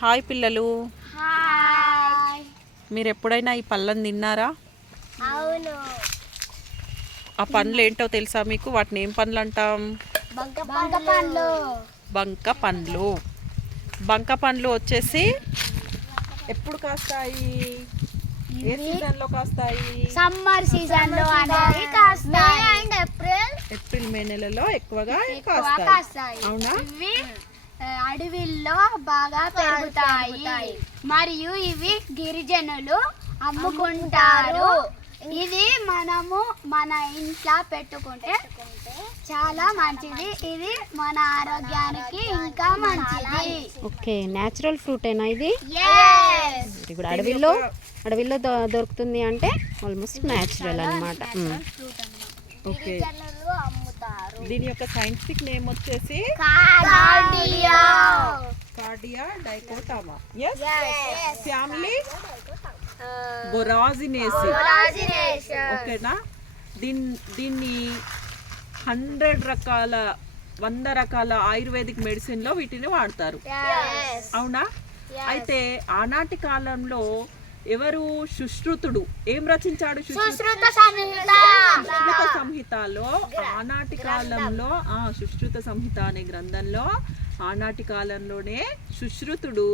Hi పిల్లలు. Hi. మీరు ఎప్పుడైనా ఈ పళ్ళని తిన్నారా? అవును. ఆ పండ్లు ఏంటో తెలుసా మీకు? వాటిని ఏం పండ్లు అంటాం? బంక పండ్లు. బంక పండ్లు. బంక పండ్లు వచ్చేసి ఎప్పుడు కాస్తాయి? ఏ సీజన్లో కాస్తాయి? సమ్మర్ సీజన్లో అనేది కాస్తాయి. And April. ఏప్రిల్ మే నెలలో ఎక్కువగా ఎక్కువ కాస్తాయి. అవునా? అడవిల్లో బాగా పెరుగుతాయి. మరియు ఇవి గిరిజనులు అమ్ముకుంటారు. ఇది మనము మన ఇంట్లో పెట్టుకుంటే చాలా మంచిది. ఇది మన ఆరోగ్యానికి ఇంకా మంచిది. ఓకే న్యాచురల్ ఫ్రూటేనా ఇది? Yes. ఇప్పుడు అడవిలో అడవిలో దొరుకుతుంది అంటే ఆల్మోస్ట్ న్యాచురల్ అనమాట ఓకే దీని యొక్క సైంటిఫిక్ నేమ్ వచ్చేసి కార్డియా. డైకోటామా. ఫ్యామిలీ బొరాజినేసి ఓకేనా దీన్ దీన్ని హండ్రెడ్ రకాల వంద రకాల ఆయుర్వేదిక్ మెడిసిన్లో వీటిని వాడతారు. అవునా? అయితే ఆనాటి కాలంలో ఎవరు? సుశ్రుతుడు. ఏం రచించాడు సుశ్రుత? సంహిత. సుశ్రుత సంహితలో ఆనాటి కాలంలో ఆ సుశ్రుత సంహిత అనే గ్రంథంలో ఆనాటి కాలంలోనే సుశ్రుతుడు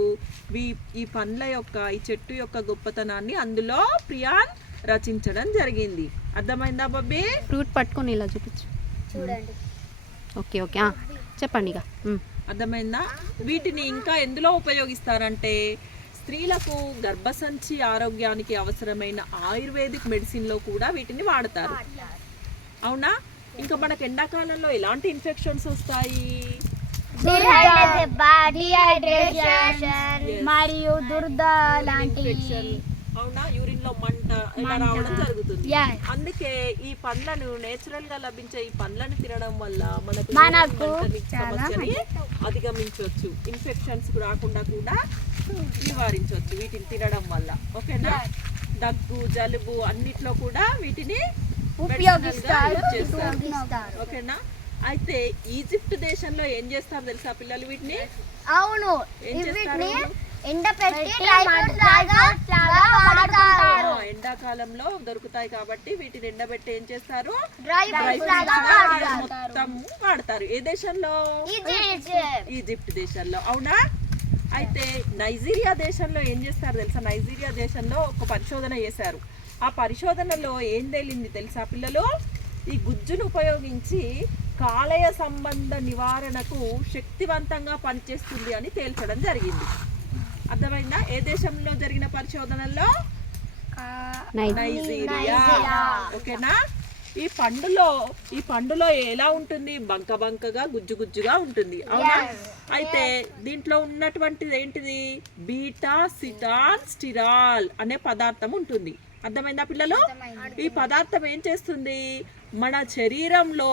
ఈ ఈ పండ్ల యొక్క ఈ చెట్టు యొక్క గొప్పతనాన్ని అందులో ప్రియాన్ రచించడం జరిగింది. అర్థమైందా బబ్బీ? ఫ్రూట్ పట్టుకొని ఇలా చూపించు. చూడండి. Okay okay. ఆ, చెప్పండి ఇక. అర్థమైందా? వీటిని ఇంకా ఎందులో ఉపయోగిస్తారంటే స్త్రీలకు గర్భసంచి ఆరోగ్యానికి అవసరమైన ఆయుర్వేదిక్ మెడిసిన్లో కూడా వీటిని వాడతారు. అవునా? ఇంకా మనకు ఎండాకాలంలో ఎలాంటి ఇన్ఫెక్షన్స్ వస్తాయి? మరియు దుర్ద లాంటి అవునా? మంట ఇలా రావడం జరుగుతుంది. అందుకే ఈ పండ్లను నేచురల్గా లభించే ఈ పండ్లను తినడం వల్ల మనకు సమస్యని అధిగమించవచ్చు. ఇన్ఫెక్షన్స్ రాకుండా కూడా నివారించవచ్చు వీటిని తినడం వల్ల. ఓకేనా? దగ్గు జలుబు అన్నిట్లో కూడా వీటిని ఉపయోగిస్తారు ఓకేనా? అయితే ఈజిప్ట్ దేశంలో ఏం చేస్తారు తెలుసా పిల్లలు వీటిని? అవును. ఏం చేస్తారు వీటిని ఎండపెట్టి డ్రై ఫ్రూట్స్ లాగా లాగా వాడతారు ఆ, ఎండాకాలంలో దొరుకుతాయి కాబట్టి వీటిని ఎండబెట్టి ఏం చేస్తారు? మొత్తం వాడతారు. ఏ దేశంలో? ఈజిప్ట్ దేశంలో. అవునా? అయితే నైజీరియా దేశంలో ఏం చేస్తారు తెలుసా? నైజీరియా దేశంలో ఒక పరిశోధన చేశారు. ఆ పరిశోధనలో ఏం తేలింది తెలుసా పిల్లలు? ఈ గుజ్జును ఉపయోగించి కాలేయ సంబంధ నివారణకు శక్తివంతంగా పనిచేస్తుంది అని తేల్చడం జరిగింది. అర్థమైందా? ఏ దేశంలో జరిగిన పరిశోధనల్లో? నైజీరియా. ఓకేనా? ఈ పండులో ఈ పండులో ఎలా ఉంటుంది? బంక బంకగా గుజ్జు గుజ్జుగా ఉంటుంది. అవునా? అయితే దీంట్లో ఉన్నటువంటిది ఏంటిది? బీటా సిటాన్ స్టిరాల్ అనే పదార్థం ఉంటుంది. అర్థమైందా పిల్లలు? ఈ పదార్థం ఏం చేస్తుంది? మన శరీరంలో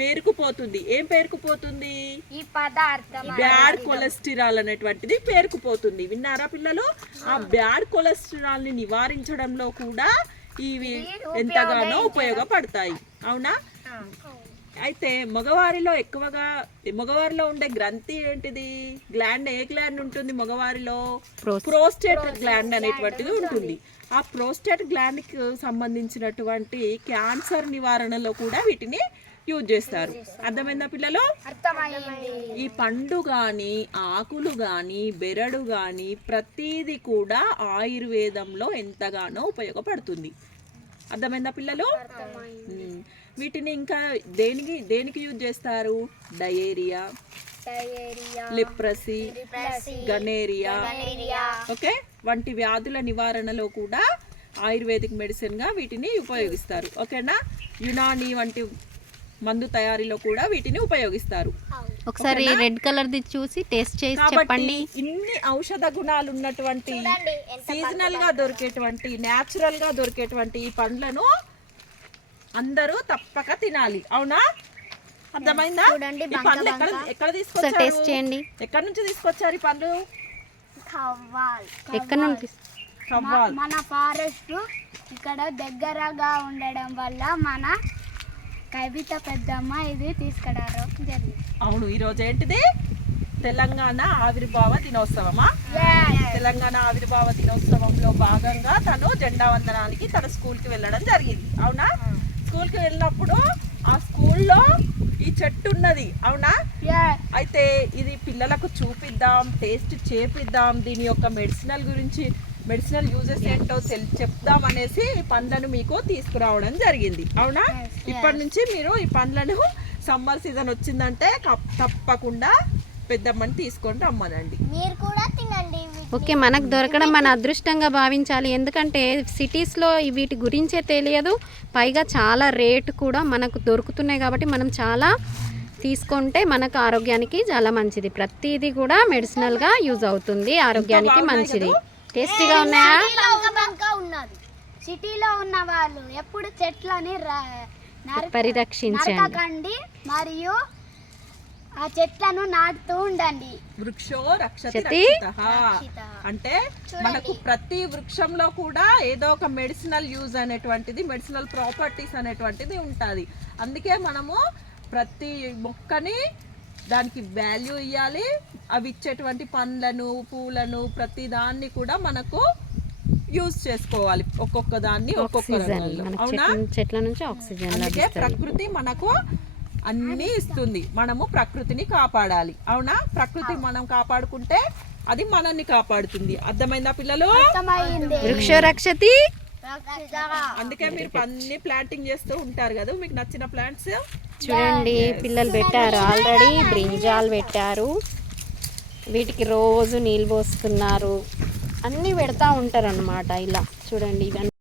పేరుకుపోతుంది. ఏం పేరుకుపోతుంది? ఈ పదార్థం బ్యాడ్ కొలెస్టిరాల్ అనేటువంటిది పేరుకుపోతుంది. విన్నారా పిల్లలు? ఆ బ్యాడ్ కొలెస్టిరాల్ని నివారించడంలో కూడా ఇవి ఎంతగానో ఉపయోగపడతాయి. అవునా? అయితే మగవారిలో ఎక్కువగా మగవారిలో ఉండే గ్రంథి ఏంటిది? గ్లాండ్ ఏ గ్లాండ్ ఉంటుంది మగవారిలో? Prostate. ప్రోస్టేట్ గ్లాండ్ అనేటువంటిది ఉంటుంది. ఆ ప్రోస్టేట్ గ్లాండ్కి సంబంధించినటువంటి క్యాన్సర్ నివారణలో కూడా వీటిని యూజ్ చేస్తారు. అర్థమైందా పిల్లలు? ఈ పండు కానీ ఆకులు కానీ బెరడు కానీ ప్రతిదీ కూడా ఆయుర్వేదంలో ఎంతగానో ఉపయోగపడుతుంది. అర్థమైందా పిల్లలు. వీటిని ఇంకా దేనికి దేనికి యూజ్ చేస్తారు? Diarrhoea diarrhoea leprosy gonorrhoea. Okay? వంటి వ్యాధుల నివారణలో కూడా ఆయుర్వేదిక్ మెడిసిన్గా వీటిని ఉపయోగిస్తారు. ఓకేనా? యునాని వంటి మందు తయారీలో కూడా వీటిని ఉపయోగిస్తారు. ఒకసారి రెడ్ కలర్ది చూసి టేస్ట్ చేసి చెప్పండి. ఇన్ని ఔషధ గుణాలు ఉన్నటువంటి సీజనల్గా దొరికేటువంటి న్యాచురల్గా దొరికేటువంటి ఈ పండ్లను అందరూ తప్పక తినాలి. అవునా? అర్థమైందా? చూడండి, ఈ పండ్లు ఎక్కడ ఎక్కడ తీసుకొచ్చారు? టేస్ట్ చేయండి. ఎక్కడ నుంచి తీసుకొచ్చారు ఈ పండ్లు? ఎక్కడ కవ్వాల్. మన ఫారెస్ట్ ఇక్కడ దగ్గరగా ఉండడం వల్ల మన కవిత పెద్దమ్మ ఇది తీసుకురావడం జరిగింది. అవును ఈరోజు ఏంటిది? తెలంగాణ ఆవిర్భావ దినోత్సవమా? తెలంగాణ ఆవిర్భావ దినోత్సవంలో భాగంగా తను జెండా వందనానికి తన స్కూల్కి వెళ్ళడం జరిగింది. అవునా? స్కూల్కి వెళ్ళినప్పుడు ఆ స్కూల్లో ఈ చెట్టు ఉన్నది. అవునా? అయితే ఇది పిల్లలకు చూపిద్దాం టేస్ట్ చేపిద్దాం. దీని యొక్క మెడిసినల్ గురించి మెడిసినల్ యూజెస్ ఏంటో తెల్ చెప్దాం అనేసి పండ్లను మీకు తీసుకురావడం జరిగింది. అవునా? ఇప్పటి నుంచి మీరు ఈ పండ్లను సమ్మర్ సీజన్ వచ్చిందంటే తప్పకుండా పెద్దమ్మని తీసుకొని రమ్మనండి. మీరు కూడా తినండి ఓకే మనకు దొరకడం మన అదృష్టంగా భావించాలి. ఎందుకంటే సిటీస్లో వీటి గురించే తెలియదు. పైగా చాలా రేటు కూడా మనకు దొరుకుతున్నాయి కాబట్టి మనం చాలా తీసుకుంటే మనకు ఆరోగ్యానికి చాలా మంచిది. ప్రతిదీ కూడా మెడిసినల్గా యూజ్ అవుతుంది. ఆరోగ్యానికి మంచిది. టేస్టీగా ఉన్నాయా? బంక బంక ఉన్నది. సిటీలో ఉన్న వాళ్ళు ఎప్పుడు చెట్లని పరిరక్షించండి. నరకకండి మరియు ఆ చెట్లను నాటుతూ ఉండండి. వృక్షో రక్షతి క్షతి రక్షితః. అంటే మనకు ప్రతి వృక్షంలో కూడా ఏదో ఒక మెడిసినల్ యూజ్ అనేటువంటిది మెడిసినల్ ప్రాపర్టీస్ అనేటువంటిది ఉంటుంది. అందుకే మనము ప్రతి మొక్కని దానికి వాల్యూ ఇవ్వాలి అవి ఇచ్చేటువంటి పండ్లను పూలను ప్రతి దాన్ని కూడా మనకు యూజ్ చేసుకోవాలి. ఒక్కొక్క దాన్ని ఒక్కొక్క అవునా? చెట్ల నుంచి ఆక్సిజన్ అందుకే ప్రకృతి మనకు అన్ని ఇస్తుంది. మనము ప్రకృతిని కాపాడాలి. అవునా? ప్రకృతి మనం కాపాడుకుంటే అది మనల్ని కాపాడుతుంది. అర్థమైందా పిల్లలు? వృక్ష రక్షతి అందుకే మీరు అన్ని ప్లాంటింగ్ చేస్తూ ఉంటారు కదా మీకు నచ్చిన ప్లాంట్స్ చూడండి పిల్లలు పెట్టారు ఆల్రెడీ బ్రింజాల్ పెట్టారు. వీటికి రోజు నీళ్ళు పోస్తున్నారు. అన్నీ పెడతా ఉంటారు అన్నమాట ఇలా. చూడండి ఇవన్నీ